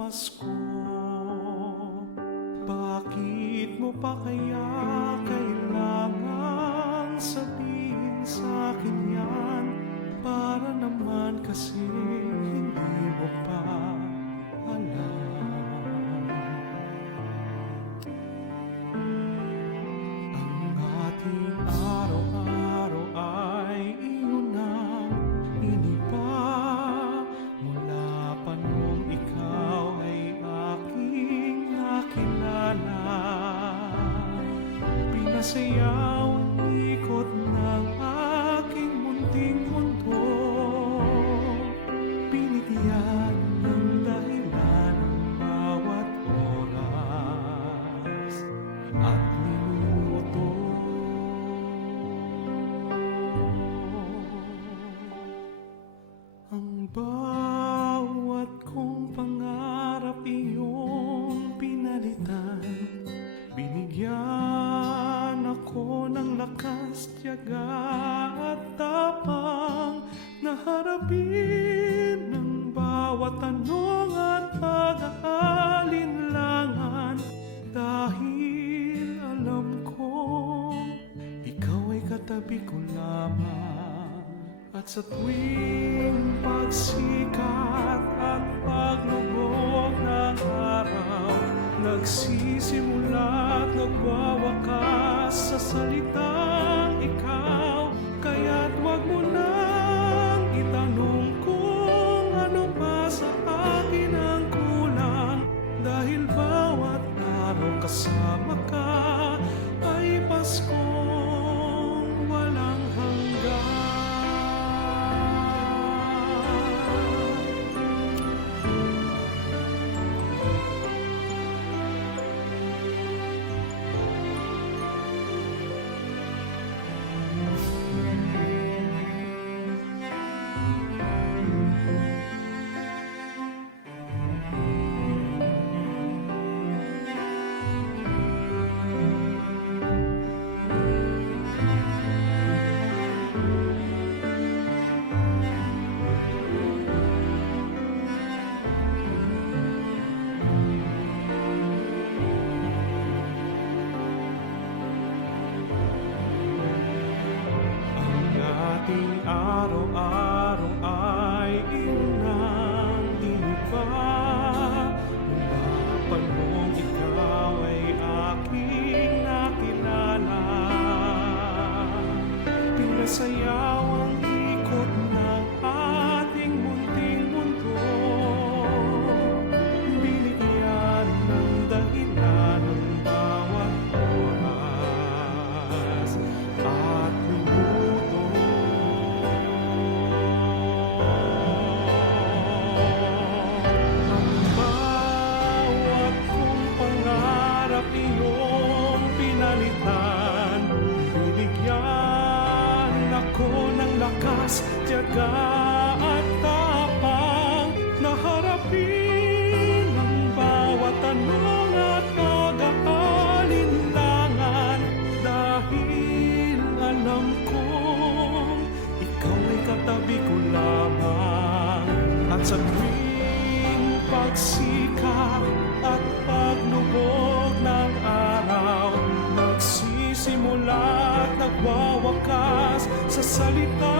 Pasko. Bakit mo pa kaya kailangan sabihin sa'kin yan? Para naman kasi hindi mo pa alam. Ang ating araw-araw ay iyon ang iniba, mula pa nung ikaw ay aking nakilala. Pinasayaw ang ikot ng aking munting mundo, binigyan ng dahilan ng bawat oras at minuto. Ang bawat kong pangarap iyong pinalitan, binigyan ako ng lakas, tiyaga at tapang na harapin ng bawat tanong at pag-aalinlangan, dahil alam kong ikaw ay katabi ko lamang. At sa tuwing pagsikat at paglubog ng araw, nagsisimula at nagwawakas sa salitang ikaw. Kaya't wag mo nang itanong kung ano pa sa akin ang kulang, dahil bawat araw kasama ka ay Paskong walang hanggan. Ating araw-araw ay inang diba, mula pa nung ikaw ay aking nakilala. Pinasayaw ang ikot ng ating munting mundo, binigyan ng dahilan ng bawat oras at minuto. Iyong pinalitan, binigyan ako ng lakas, tiyaga at tapang na harapin ang bawat tanong at pag-aalinlangan, dahil alam kong ikaw ay katabi ko lamang. At sa tuwing pagsikat at paglubog ng araw, nagsisimula at nagwawakas sa salita